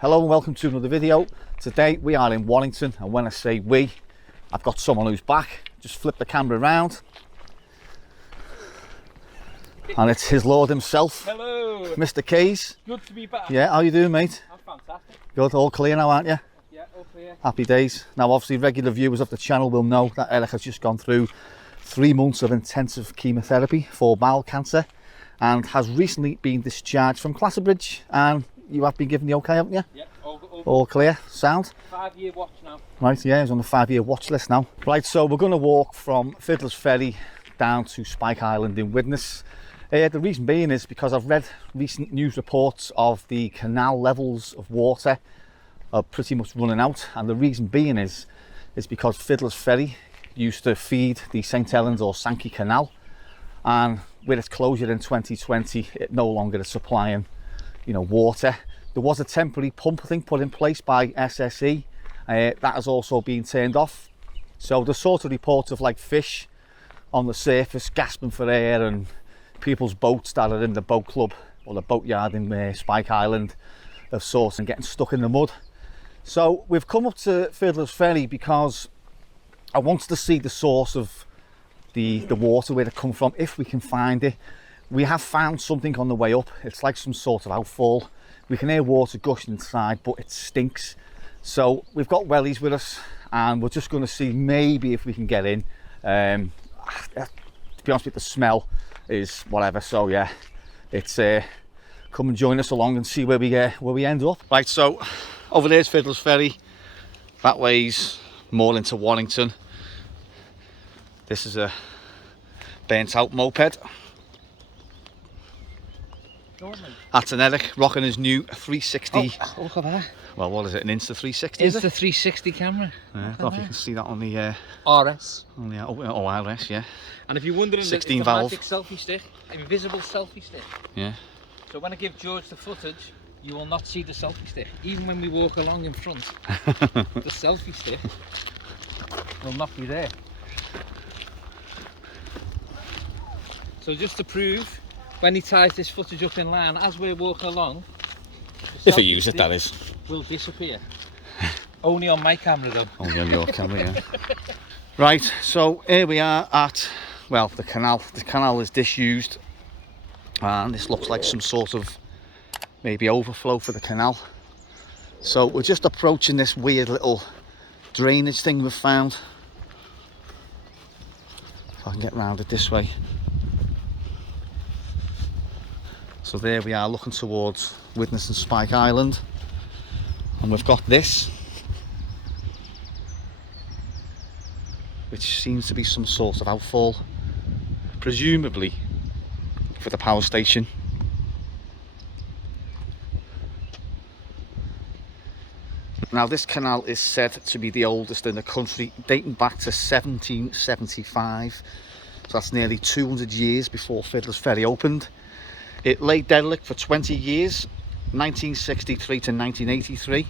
Hello and welcome to another video. Today we are in Warrington, and when I say we, I've got someone who's back. Just flip the camera around and it's his lord himself. Hello, Mr. Keys. good to be back. Yeah, how you doing, mate? I'm fantastic. Good, all clear now, aren't you? Yeah, all clear. Happy days. Now obviously regular viewers of the channel will know that Eric has just gone through 3 months of intensive chemotherapy for bowel cancer and has recently been discharged from Bridge, and you have been given the okay, haven't you? Yeah, All clear, sound? 5-year watch now. Right, yeah, he's on the 5-year watch list now. Right, so we're going to walk from Fiddlers Ferry down to Spike Island in Widnes. The reason being is because I've read recent news reports of the canal levels of water are pretty much running out, and the reason being is because Fiddlers Ferry used to feed the St Helens or Sankey Canal, and with its closure in 2020 it no longer is supplying, you know, water. There was a temporary pump, I think, put in place by SSE. That has also been turned off. So the sort of reports of like fish on the surface gasping for air, and people's boats that are in the boat club or the boatyard in Spike Island of sorts and getting stuck in the mud. So we've come up to Fiddlers Ferry because I wanted to see the source of the water, where it come from, if we can find it. We have found something on the way up. It's like some sort of outfall. We can hear water gushing inside, but it stinks. So we've got wellies with us, and we're just going to see maybe if we can get in. To be honest with you, the smell is whatever. So yeah, it's come and join us along and see where we end up. Right, so over there's Fiddlers Ferry. That way's more into Warrington. This is a burnt out moped. That's an Eric rocking his new 360. Oh, look at that. Well, what is it? An Insta 360? It's the 360 camera. Yeah, I don't know if you can see that on the RS. on the RS, yeah. And if you're wondering, 16 it's a valve magic selfie stick, invisible selfie stick. Yeah. So when I give George the footage, you will not see the selfie stick. Even when we walk along in front, the selfie stick will not be there. So just to prove, when he ties this footage up in line as we're walking along, If I use it, that is. Will disappear. Only on my camera though. Only on your camera, yeah. Right, so here we are at, well, the canal. The canal is disused, and this looks like some sort of maybe overflow for the canal. So we're just approaching this weird little drainage thing we've found. If I can get round it this way. So there we are, looking towards Widnes and Spike Island, and we've got this, which seems to be some sort of outfall, presumably for the power station. Now this canal is said to be the oldest in the country, dating back to 1775, so that's nearly 200 years before Fiddlers Ferry opened. It lay derelict for 20 years, 1963 to 1983,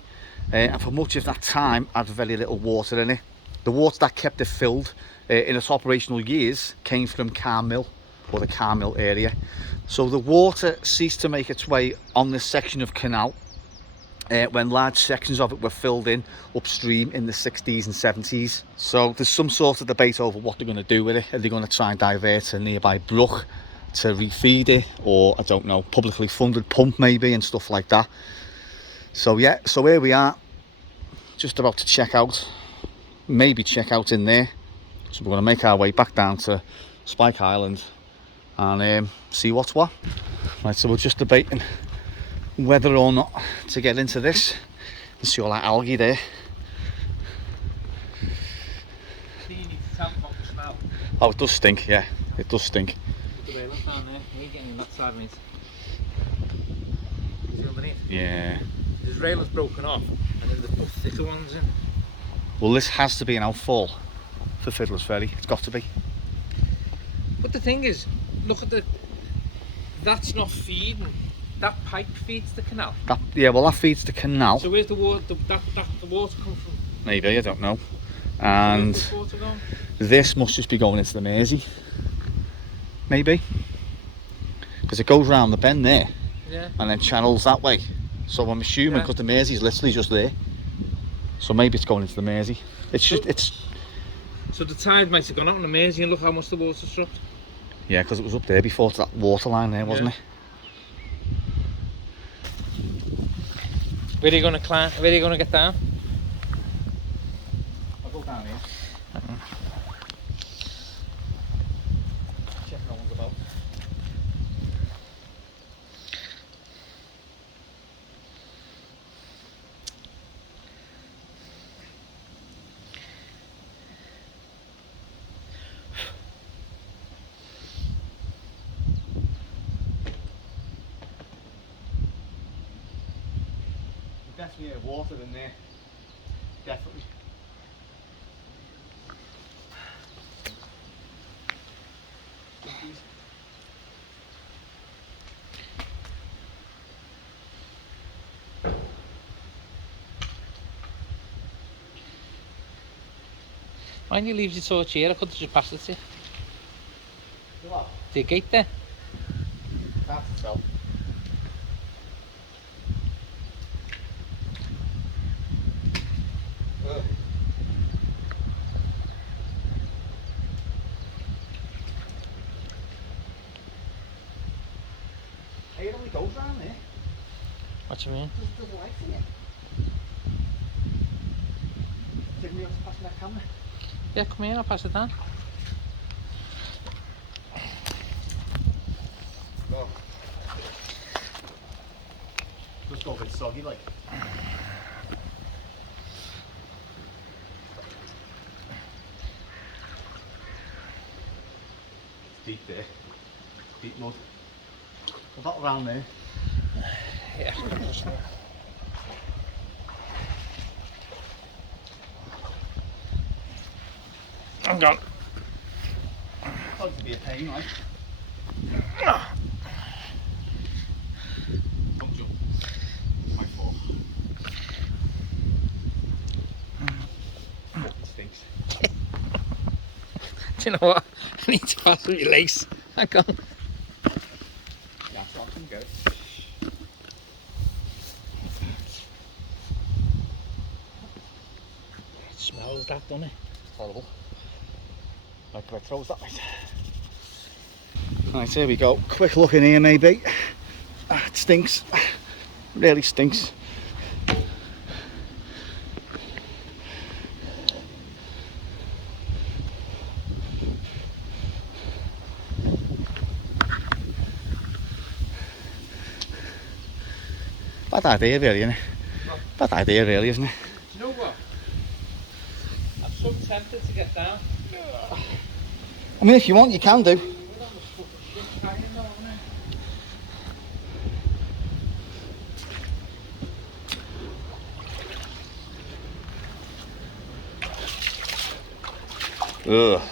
and for much of that time had very little water in it. The water that kept it filled in its operational years came from Carmill, or the Carmill area. So the water ceased to make its way on this section of canal when large sections of it were filled in upstream in the 60s and 70s. So there's some sort of debate over what they're going to do with it. Are they going to try and divert to a nearby brook to refeed it, or I don't know, publicly funded pump maybe and stuff like that. So yeah, so here we are, just about to check out, maybe check out in there. So we're going to make our way back down to Spike Island and see what's what. Right, so we're just debating whether or not to get into this and see all that algae there. You need to tell them about the smell. Oh, it does stink, yeah, it does stink. Look down there, you're getting that side of it. See underneath? Yeah. There's railings broken off, and then they put thicker ones in. Well, this has to be an outfall for Fiddlers Ferry, it's got to be. But the thing is, look at that's not feeding. That pipe feeds the canal. Yeah, well that feeds the canal. So where's the water, the water come from? Maybe, I don't know. And Where's the water going? this must just be going into the Mersey. Maybe. Because it goes round the bend there. Yeah. And then channels that way. So I'm assuming because the Mersey's literally just there. So maybe it's going into the Mersey. It's just, it's... So the tide might have gone out on the Mersey and look how much the water's dropped. Yeah, because it was up there before to that water line there, wasn't it? Where are you going to climb? Where are you going to get down? I'll go down here. Check no one's about. Definitely water in there. Definitely. Why don't you leave your torch here? I could have just passed it to you. What? The gate there. That's itself. Hey, it only goes round there. What do you mean? There's lights in it. Didn't we have to pass that camera? Yeah, come here, I'll pass it down. Go. Just go a bit soggy like. It's deep there. Deep mud. About around there. Yeah. I'm gone. Thought it'd be a pain, right? Don't jump. My fault. Fucking stinks. Do you know what? I need to pass with your legs. I can't. Yeah, so I can go. It smells that, doesn't it? It's horrible. Right, can I throw that right? Right, here we go. Quick look in here, maybe. It stinks. Really stinks. Bad idea, really, isn't it? Bad idea, really, isn't it? Do you know what? I'm so tempted to get down. I mean, if you want, you can do. Ugh.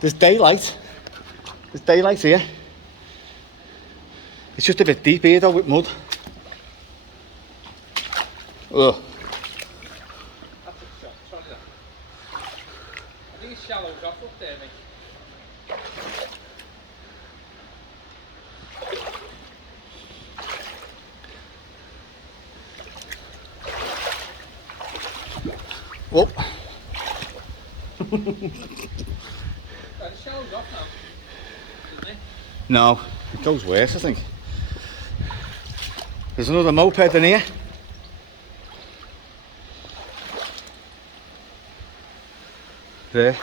There's daylight. There's daylight here. It's just a bit deep here though with mud. Ugh. That's a shot. Try that. I think it's shallows off up there, mate. Whoop. The shallow's off now, isn't it? No, it goes worse, I think. There's another moped in here. There.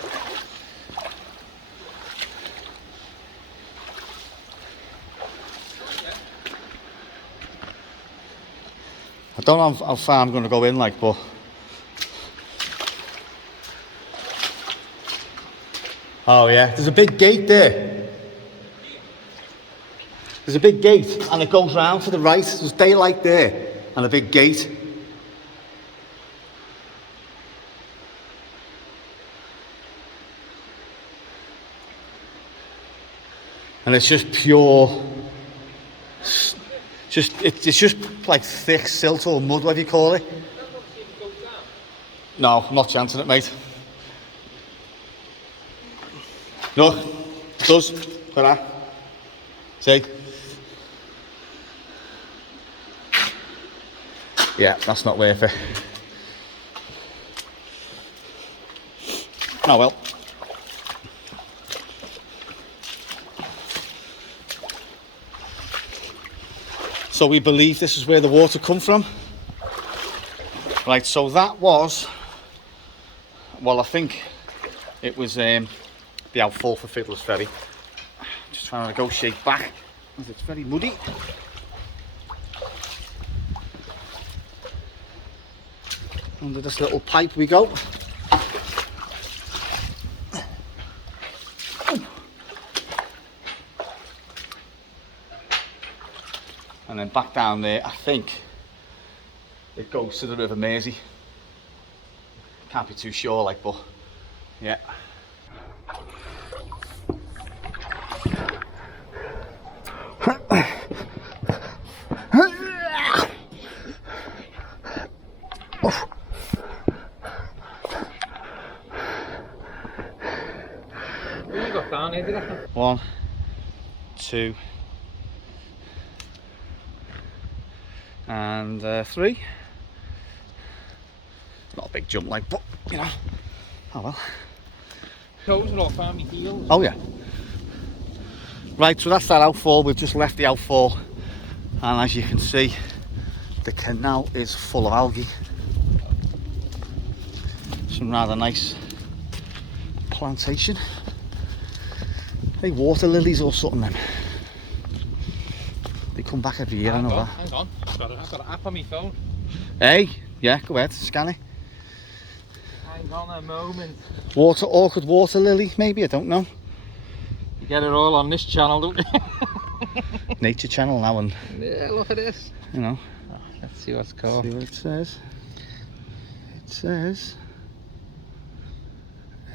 I don't know how far I'm going to go in, like, but oh yeah, there's a big gate there. There's a big gate and it goes round to the right. There's daylight there and a big gate. And it's just pure, it's just like thick silt or mud, whatever you call it. No, I'm not chancing it, mate. Look, it does. Look at that. See? Yeah, that's not worth it. Oh well. So we believe this is where the water come from. Right, so that was, well, I think it was the outfall for Fiddlers Ferry. Just trying to negotiate back as it's very muddy. Under this little pipe we go. And then back down there, I think it goes to the River Mersey. Can't be too sure, like, but yeah. What you got down here, do you reckon? 1, 2, and 3. Not a big jump, like, but you know, oh well. Toes are all found me heels. Oh yeah. Right, so that's that outfall. We've just left the outfall, and as you can see, the canal is full of algae. Some rather nice plantation. Hey, water lilies or something then. They come back every year, I know that. Hang on, I've got an app on my phone. Hey, yeah, go ahead, scan it. Hang on a moment. Orchid water lily, maybe, I don't know. You get it all on this channel, don't you? Nature Channel now, and Yeah, look at this. you know. Oh, let's see what's called. See what it says. It says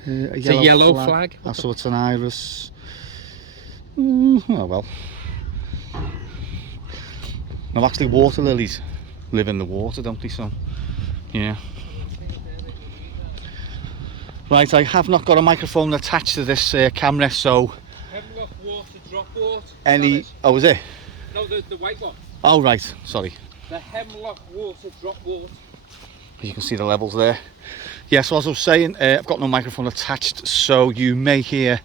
a It's a yellow flag. Oh, so it's an iris. Oh well. No, actually, water lilies live in the water, don't they? So, yeah. Right, I have not got a microphone attached to this camera, so Hemlock water drop water. any. Oh, is it? No, the white one. Oh, right. Sorry. The hemlock water drop water. You can see the levels there. Yeah, so as I was saying, I've got no microphone attached, so you may hear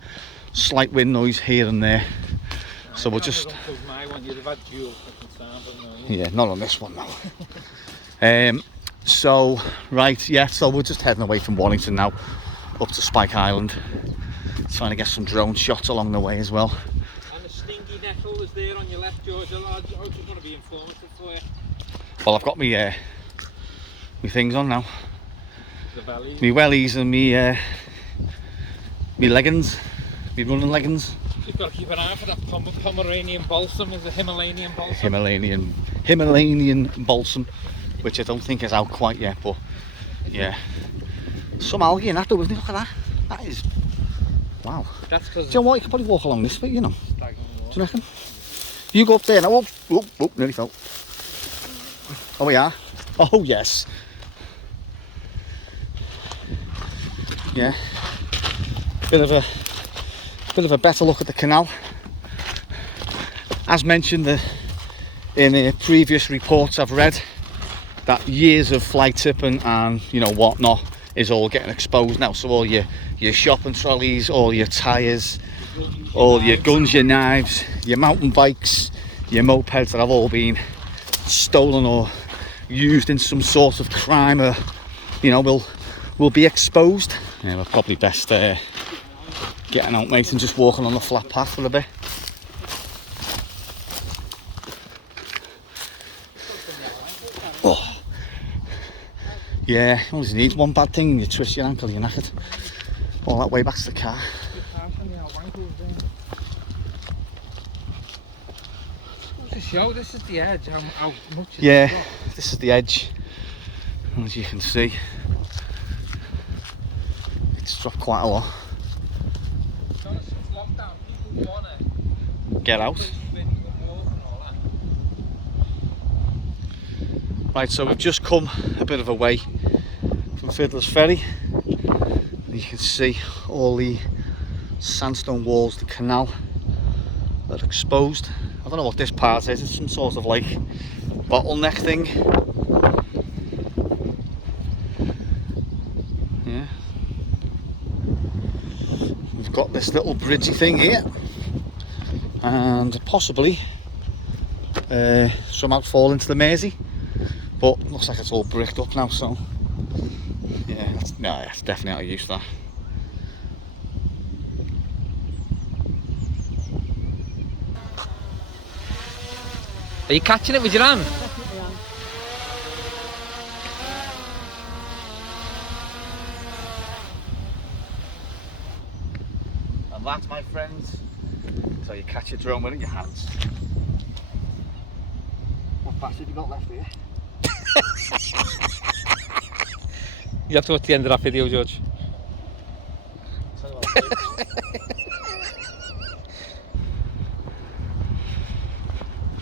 slight wind noise here and there. So we'll just. My one, you'd have had dual fucking sound, wouldn't you? Yeah, not on this one now. So right, yeah, so we're just heading away from Warrington now, up to Spike Island, trying to get some drone shots along the way as well. And the stingy nettle is there on your left, George. I just want to be informative for you. Well, I've got me things on now. The valley. Me wellies and me leggings, me running leggings. You've got to keep an eye for that Pomeranian balsam. Is a Himalayan balsam. Himalayan balsam, which I don't think is out quite yet, but yeah. Some algae in that though, isn't it? Look at that. That is, wow. That's because. Do you know what? You can probably walk along this way, you know. Do you reckon? You go up there now. Oh, nearly fell. Oh, we are. Oh, yes. Yeah. Bit of a better look at the canal. As mentioned in previous reports I've read, that years of fly tipping and you know whatnot is all getting exposed now. So all your shopping trolleys, all your tyres, all your guns, your knives, your mountain bikes, your mopeds that have all been stolen or used in some sort of crime, or you know, will be exposed. Yeah, we're probably best getting out, mate, and just walking on the flat path for a bit. Oh, yeah, all you need is one bad thing, you twist your ankle, you're knackered. All that way back to the car. Show, this is the edge. How much is Yeah, this is the edge. As you can see, it's dropped quite a lot. Get out. Right, so we've just come a bit of a way from Fiddlers Ferry. You can see all the sandstone walls, the canal that are exposed. I don't know what this part is, it's some sort of like bottleneck thing. got this little bridgey thing here, and possibly some outfall into the Mersey, but looks like it's all bricked up now, so yeah, it's definitely out of use, that. Are you catching it with your hand? And that, my friends, is how you catch a drone with your hands. What bass have you got left here? You have to watch the end of that video, George.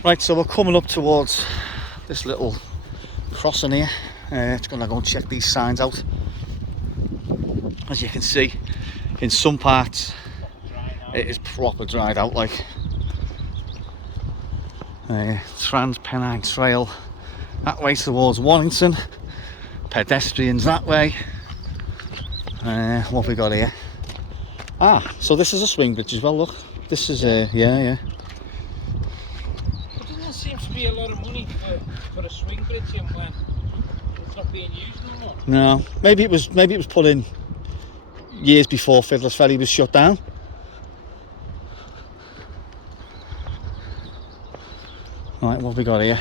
Right, so we're coming up towards this little crossing here. It's going to go and check these signs out. As you can see, in some parts it is proper dried out, like Trans-Pennine Trail that way towards Warrington, pedestrians that way. What have we got here? Ah, so this is a swing bridge as well, look. This is yeah. There doesn't seem to be a lot of money for a swing bridge in when it's not being used no more. No, maybe it was put in years before Fiddlers Ferry was shut down. Right, what have we got here?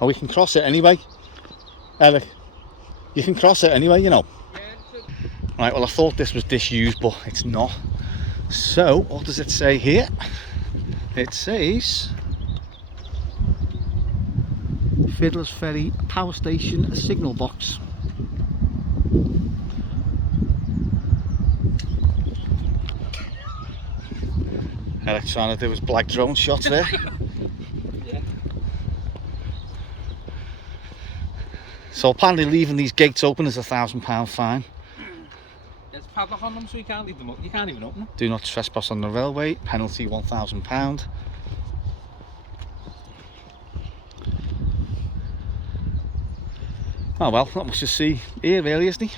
Oh, we can cross it anyway. Eric, you can cross it anyway, you know. Right, well, I thought this was disused, but it's not. So, what does it say here? It says Fiddlers Ferry Power Station Signal Box. Eric's trying to do his black drone shots there. Yeah. So apparently leaving these gates open is £1,000 fine. There's a padlock on them, so you can't leave them up. You can't even open them. Do not trespass on the railway, penalty £1,000. Oh well, not much to see here really, isn't he?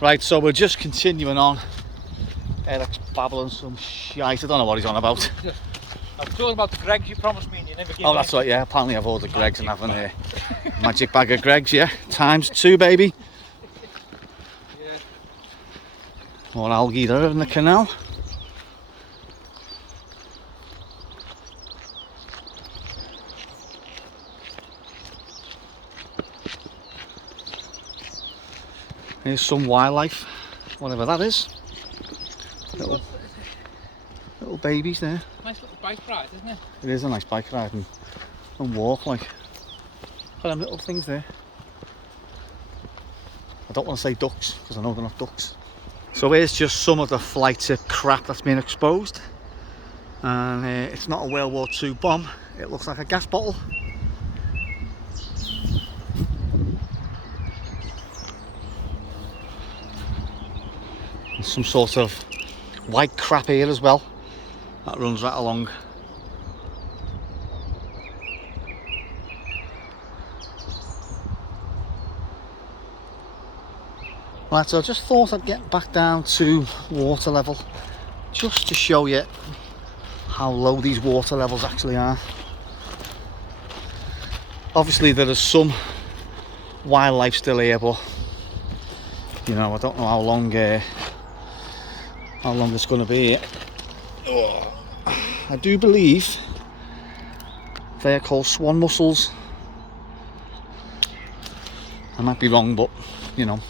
Right, so we're just continuing on. Eric's babbling some shite, I don't know what he's on about. I was talking about the Gregs you promised me and you never gave me. Oh, that's right, yeah, apparently I've ordered Greggs and having a magic bag of Greggs, yeah. ×2, baby. Yeah. More algae there in the canal. Here's some wildlife, whatever that is. Little babies there. Nice little bike ride, isn't it? It is a nice bike ride and walk, like. Look at them little things there. I don't want to say ducks because I know they're not ducks. So here's just some of the flights of crap that's been exposed, and it's not a World War II bomb. It looks like a gas bottle. And some sort of white crap here as well that runs right along. Right, so I just thought I'd get back down to water level just to show you how low these water levels actually are. Obviously there is some wildlife still here, but you know, I don't know how long it's going to be here. Oh, I do believe they're called swan mussels. I might be wrong, but you know.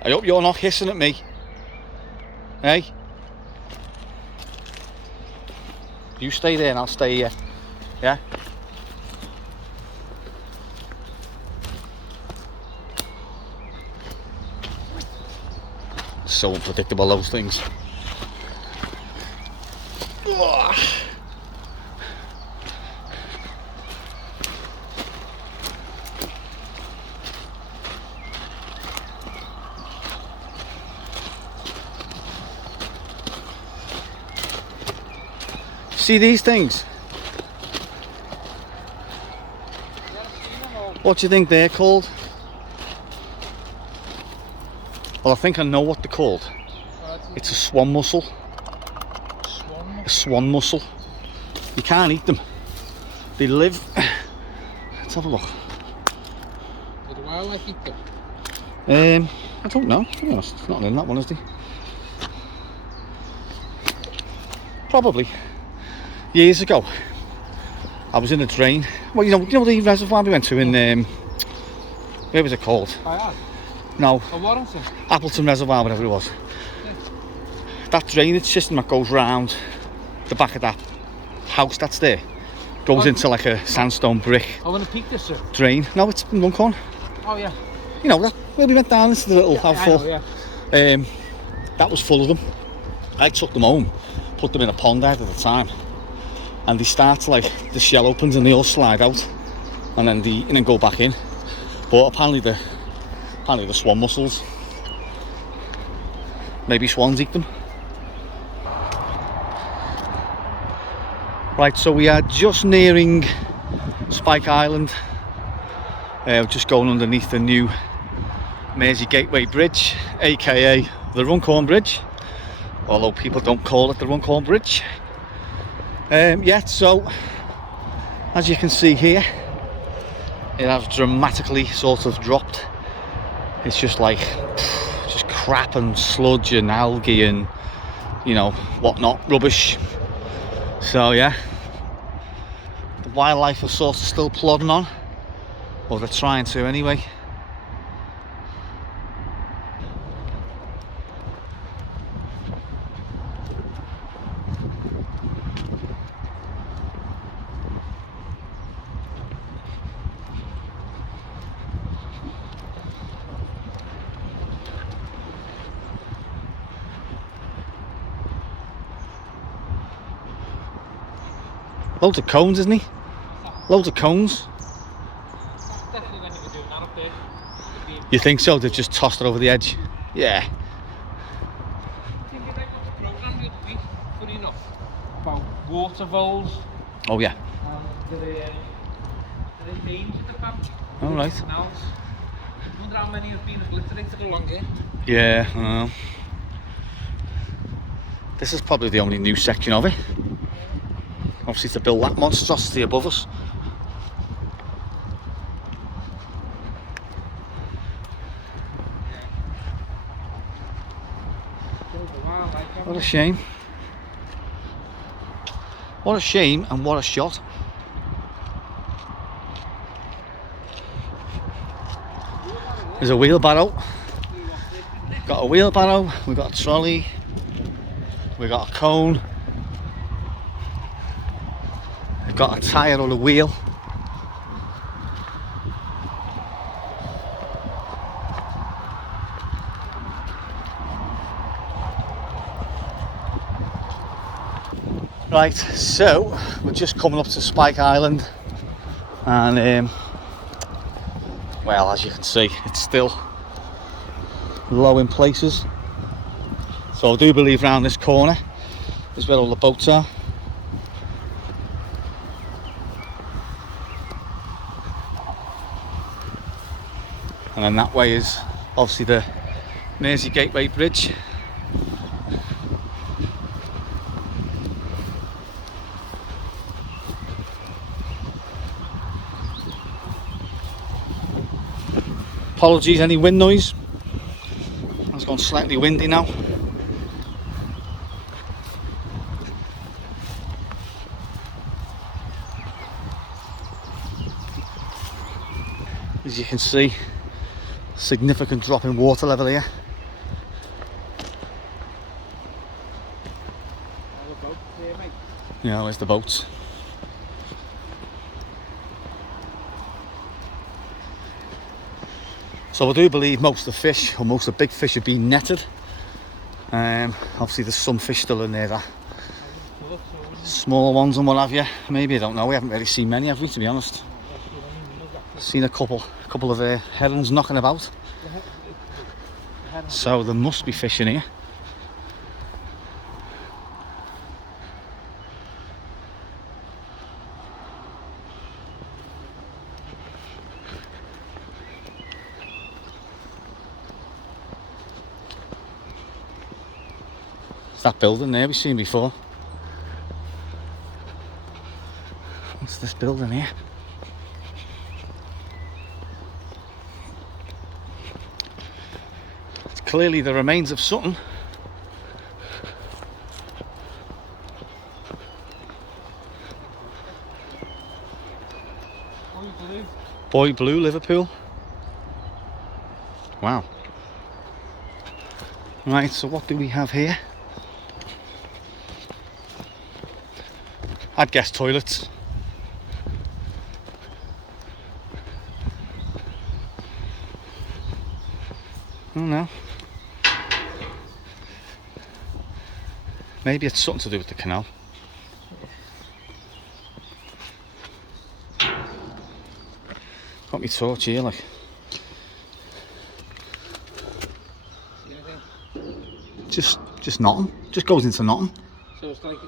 I hope you're not hissing at me. Hey? You stay there and I'll stay here. Yeah? So unpredictable, those things. See these things? What do you think they're called? Well, I think I know what they're called. It's a swan mussel. A swan mussel. You can't eat them. They live. Let's have a look. Did the wildlife eat them? I don't know. To be honest, it's not in that one, is there? Probably. Years ago, I was in a drain. Well, you know the reservoir we went to in where was it called? No. Warrington. Appleton Reservoir, whatever it was. Yeah. That drainage system that goes round the back of that house that's there goes into like a sandstone brick I want to peek this, sir. drain. No, it's in Runcorn. Oh yeah. You know that where we went down into the little outfall. Yeah. That was full of them. I took them home, put them in a pond out at the time, and they start to, like, the shell opens and they all slide out, and then go back in. But apparently the swan mussels, maybe swans eat them. Right, so we are just nearing Spike Island. We're just going underneath the new Mersey Gateway Bridge, aka the Runcorn Bridge, although people don't call it the Runcorn Bridge. Yeah, so as you can see here, it has dramatically sort of dropped. It's just like just crap and sludge and algae and, you know, whatnot, rubbish. So yeah, the wildlife are sort of still plodding on, or they're trying to anyway. Loads of cones, isn't he? Loads of cones. Definitely when they were doing that up there. You think so? They've just tossed it over the edge? Yeah. I think they got the programme the other week, funny enough, about water voles. Oh yeah. They're named with the family. All right. Canals. I wonder how many have been obliterated along here. Yeah, I know. This is probably the only new section of it. Obviously to build that monstrosity above us. What a shame. What a shame and what a shot. There's a wheelbarrow. Got a wheelbarrow, we've got a trolley, we've got a cone, we've got a tyre on a wheel. Right, so we're just coming up to Spike Island, and well, as you can see, it's still low in places. So I do believe round this corner is where all the boats are. And then that way is obviously the Mersey Gateway Bridge. Apologies, any wind noise. It's gone slightly windy now. As you can see, significant drop in water level here. Yeah, there's the boats. So I do believe most of the fish, or most of the big fish, have been netted. Obviously there's some fish still in there, that small ones and what have you. Maybe, I don't know, we haven't really seen many, have we, to be honest? Seen a couple of herons knocking about. So there must be fish in here. that building there we've seen before. What's this building here? It's clearly the remains of something. Boy Blue, Liverpool. Wow. Right, so what do we have here? I'd guess toilets. I don't know. Maybe it's something to do with the canal. Got me torch here, like. Just nothing. Just goes into nothing. So it's like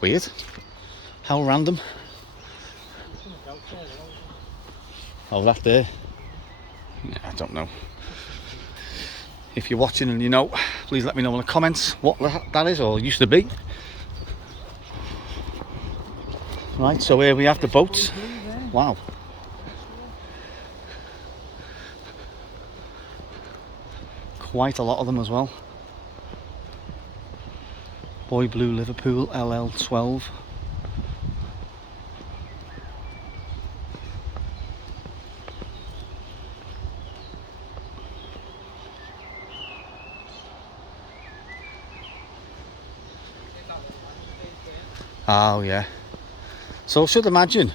Weird. How random. Oh, that there. Yeah, I don't know. If you're watching and you know, please let me know in the comments what that is or used to be. Right, so here we have the boats. Wow. Quite a lot of them as well. Boy Blue Liverpool LL12. Oh yeah. So I should imagine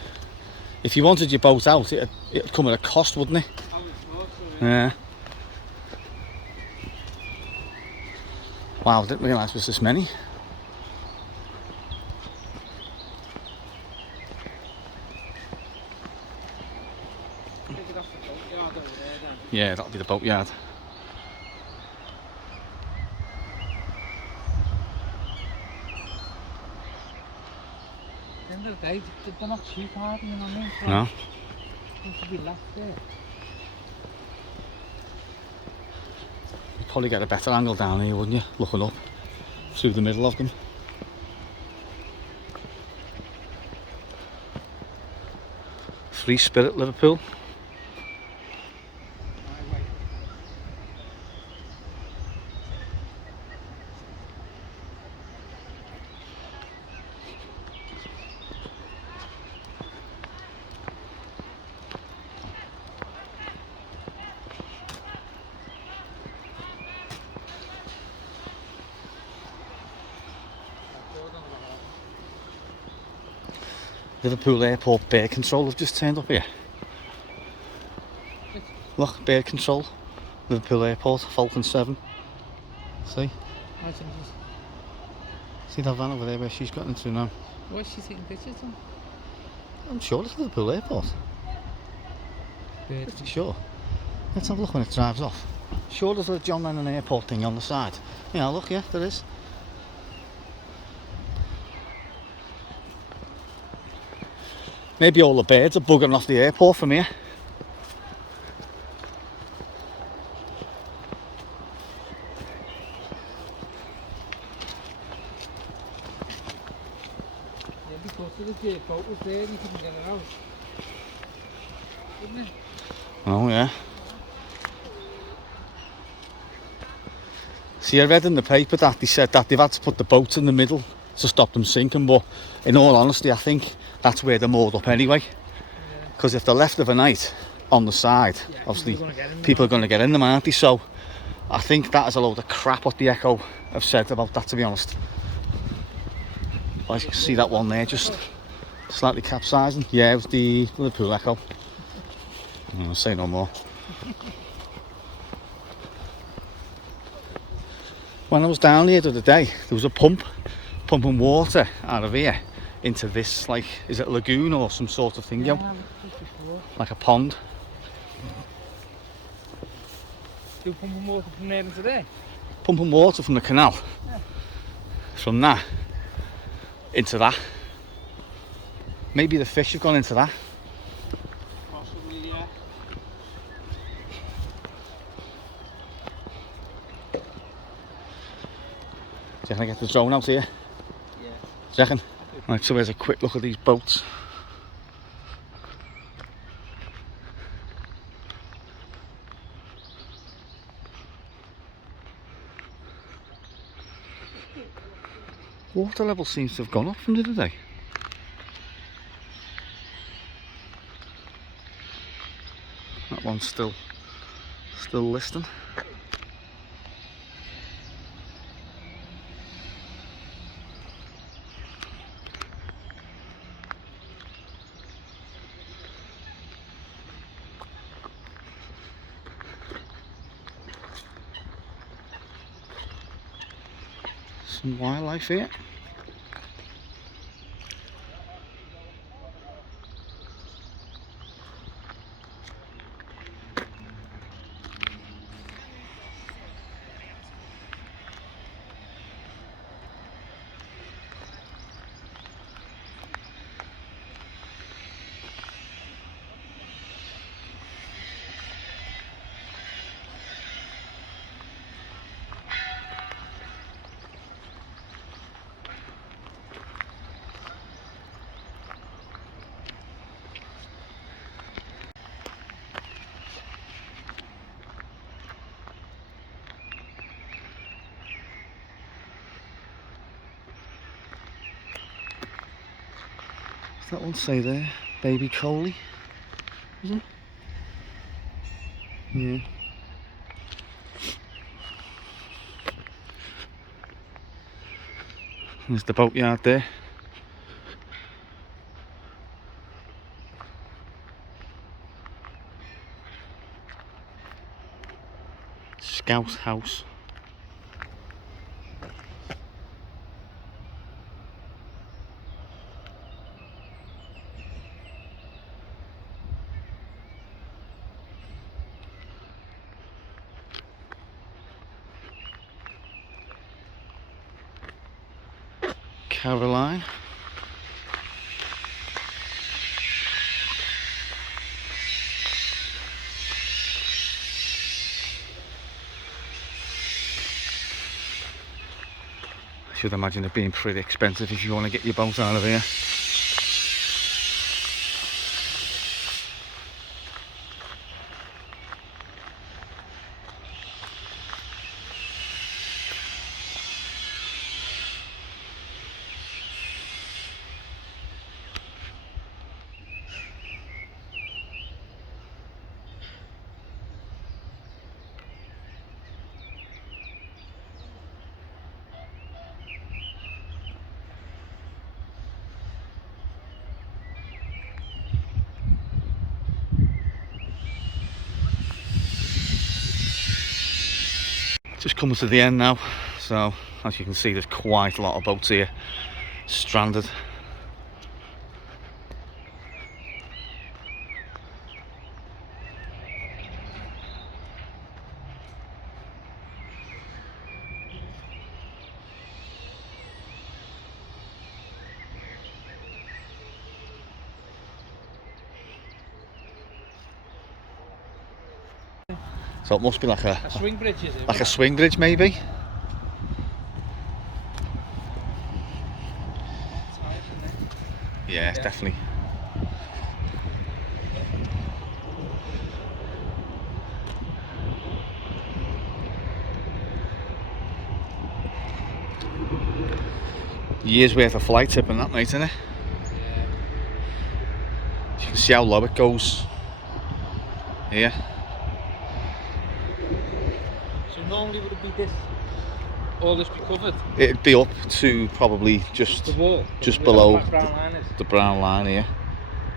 if you wanted your boat out, it'd come at a cost, wouldn't it? Yeah. Wow, I didn't realise there was this many. Yeah, that'll be the boatyard. At the end of the day, they're not cheap, are they? You know what I mean? So No. they should be left there. You'd probably get a better angle down here, wouldn't you? Looking up through the middle of them. Free Spirit Liverpool. Liverpool Airport bird control have just turned up here. Look, bird control. Liverpool Airport, Falcon 7. See? See that van over there where she's got into now? What's she taking pictures of? I'm sure it's Liverpool Airport. Pretty sure. Let's have a look when it drives off. Sure there's a John Lennon Airport thing on the side. Yeah, look, yeah, there is. Maybe all the birds are buggering off the airport from here. Yeah, because if the boat was there, you couldn't get it out. Wouldn't it? Oh yeah. See, I read in the paper that they said that they've had to put the boats in the middle to stop them sinking, but in all honesty I think that's where they're moored up anyway, because if they're left overnight on the side, obviously people are going to get in them, aren't they? So I think that is a load of crap what the Echo have said about that, to be honest. I can see that one there just slightly capsizing. Yeah, it was the Liverpool Echo. I'll say no more. When I was down here the other day, there was a pump pumping water out of here into this, like, is it a lagoon or some sort of thing, Yeah, like a pond. You pumping water from there into there? Pumping water from the canal. Yeah. From that into that. Maybe the fish have gone into that. Possibly, yeah. Do you reckon I get the drone out here? Yeah. Do you reckon? Right, so here's a quick look at these boats. Water level seems to have gone up from the other day. That one's still listing. Some wildlife here. That one say there, baby Coley, is it? Yeah. There's the boatyard there. Scout House. Caroline. I should imagine it being pretty expensive if you want to get your boat out of here. Just coming to the end now, so as you can see there's quite a lot of boats here stranded. So it must be like a swing bridge, is it? Like a swing bridge, maybe. Yeah, it's definitely. Years worth of flight tipping that, mate, isn't it? Yeah. You can see how low it goes here. So normally would it be this? All this be covered? It'd be up to probably just The wall? just below The brown line is? the brown line here.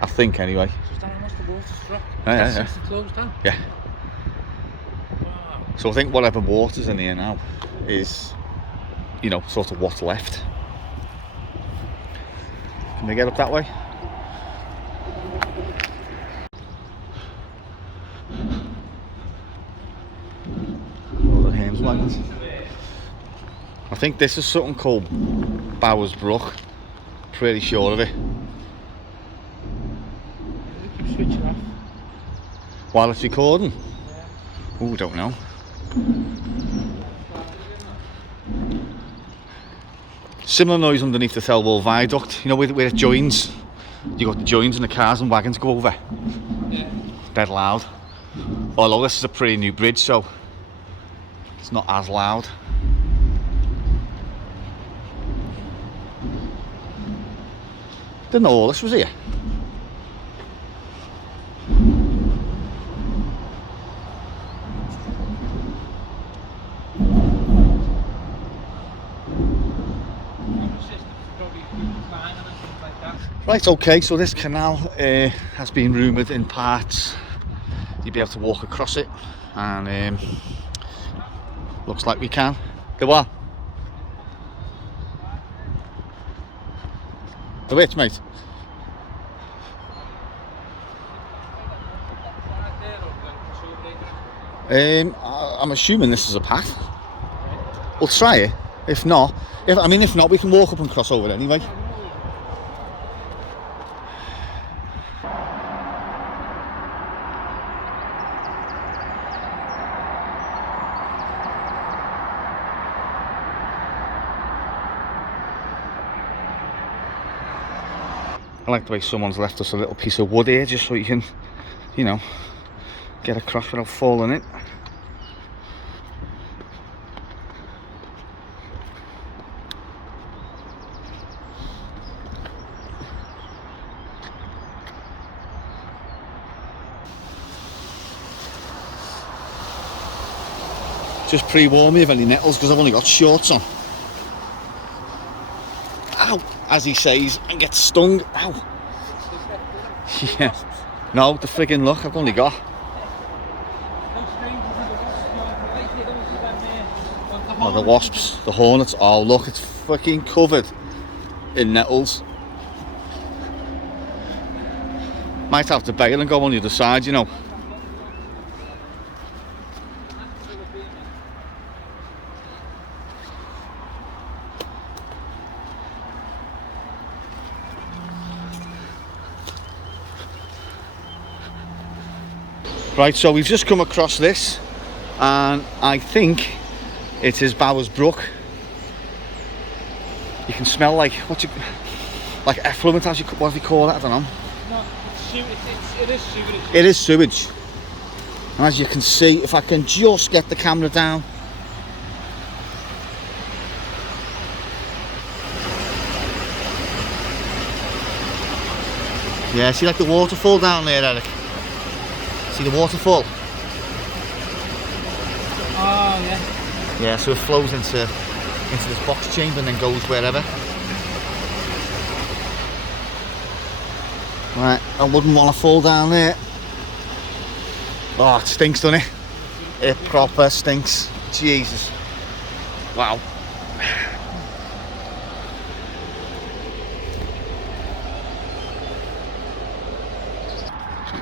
I think anyway. So is that how much the water's dropped? Yeah, Since it closed down? Yeah. Wow. So I think whatever water's in here now is, you know, sort of what's left. Can we get up that way? Oh, the Helens wagons. I think this is something called Bowers Brook. Pretty sure of it. Keep switching off. While it's recording? Yeah. Oh, don't know. Similar noise underneath the Thelwall Viaduct, you know where it joins? You got the joins and the cars and wagons go over. Yeah. Dead loud. Although this is a pretty new bridge, so it's not as loud. Didn't know all this was here. Right, okay, so this canal has been rumoured in parts you'll be able to walk across it, and looks like we can. The what? The which, mate? I'm assuming this is a path. We'll try it. If not, if not, we can walk up and cross over anyway. I like the way someone's left us a little piece of wood here, just so you can, you know, get across without falling in. Just pre-warn me of any nettles because I've only got shorts on. Ow, as he says, and gets stung. Ow. Yeah. No, the friggin' look, I've only got. Oh, the wasps, the hornets. Oh, look, it's fucking covered in nettles. Might have to bail and go on the other side, you know. Right, so we've just come across this, and I think it is Bowers Brook. You can smell like like effluent, as what do you call it? I don't know. No, it is sewage. It is sewage. And as you can see, if I can just get the camera down. Yeah, see like the waterfall down there, Eric? See the waterfall? Oh yeah. Yeah, so it flows into this box chamber and then goes wherever. Right, I wouldn't want to fall down there. Oh, it stinks, doesn't it? It proper stinks. Jesus. Wow.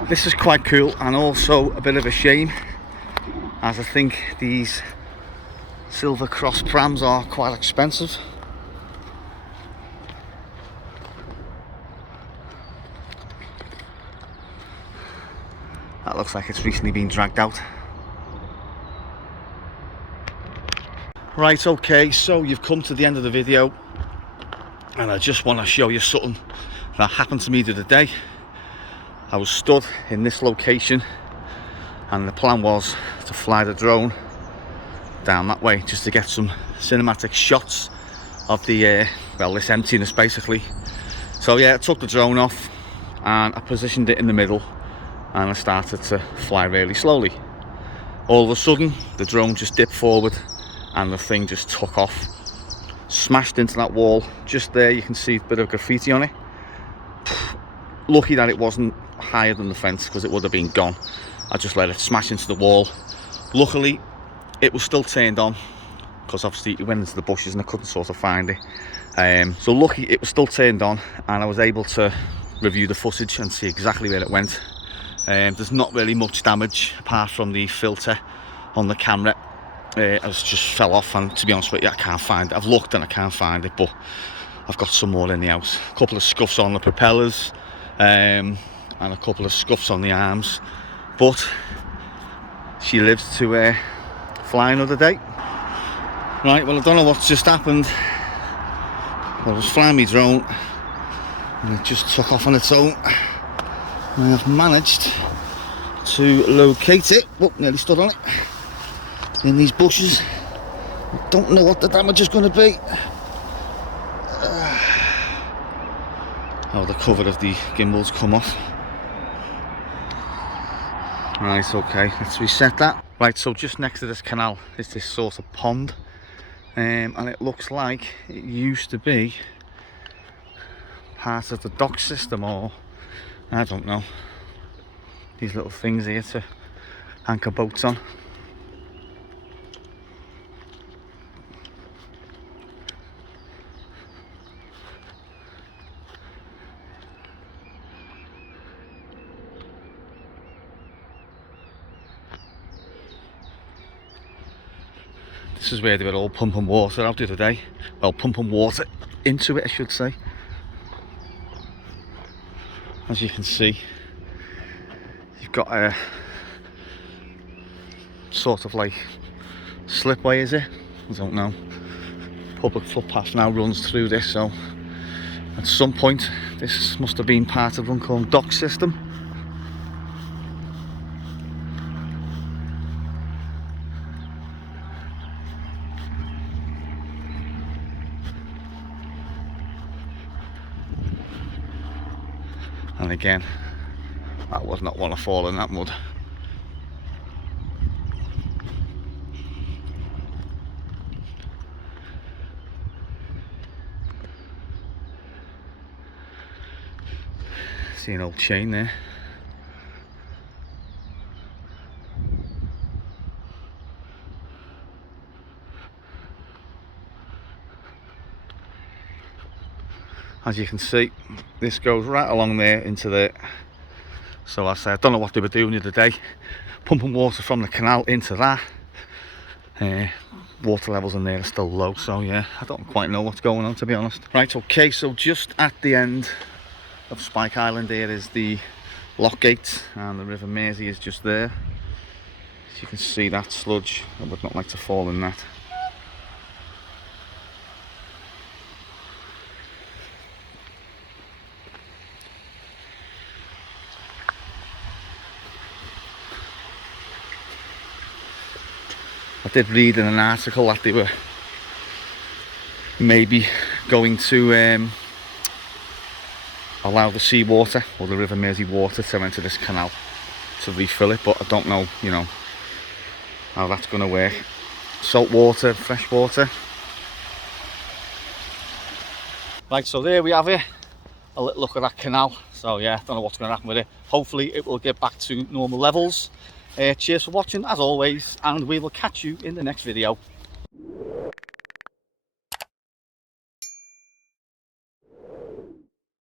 This is quite cool and also a bit of a shame, as I think these Silver Cross prams are quite expensive. That looks like it's recently been dragged out. Right, okay, so you've come to the end of the video, and I just want to show you something that happened to me the other day. I was stood in this location, and the plan was to fly the drone down that way just to get some cinematic shots of the well, this emptiness basically. So yeah, I took the drone off and I positioned it in the middle, and I started to fly really slowly. All of a sudden the drone just dipped forward and the thing just took off, smashed into that wall. Just there you can see a bit of graffiti on it. Lucky that it wasn't higher than the fence, because it would have been gone. I just let it smash into the wall. Luckily it was still turned on, because obviously it went into the bushes and I couldn't sort of find it. So lucky it was still turned on, and I was able to review the footage and see exactly where it went. There's not really much damage apart from the filter on the camera. It just fell off, and to be honest with you, I can't find it. I've looked and I can't find it, but I've got some more in the house. A couple of scuffs on the propellers, and a couple of scuffs on the arms, but she lives to fly another day. Right, well, I don't know what's just happened, I was flying my drone and it just took off on its own. And I've managed to locate it. Oh, nearly stood on it. In these bushes. I don't know what the damage is going to be. Oh, the cover of the gimbal's come off. Right, okay, let's reset that. Right, so just next to this canal is this sort of pond. And it looks like it used to be part of the dock system, or I don't know. These little things here to anchor boats on. This is where they were all pumping water out the other day. Well, pumping water into it, I should say. As you can see, you've got a sort of like slipway, is it? I don't know. Public footpath now runs through this, so at some point this must have been part of Runcorn dock system. And again, I would not want to fall in that mud. See an old chain there. As you can see, this goes right along there into there. So I say, I don't know what they were doing the other day, pumping water from the canal into that. Water levels in there are still low, so yeah, I don't quite know what's going on, to be honest. Right, okay, so just at the end of Spike Island here is the lock gate, and the River Mersey is just there. As you can see, that sludge, I would not like to fall in that. I did read in an article that they were maybe going to allow the seawater or the River Mersey water to enter this canal to refill it, but I don't know, you know, how that's going to work. Salt water, fresh water. Right, so there we have it. A little look at that canal. So yeah, don't know what's going to happen with it. Hopefully it will get back to normal levels. Cheers for watching as always, and we will catch you in the next video.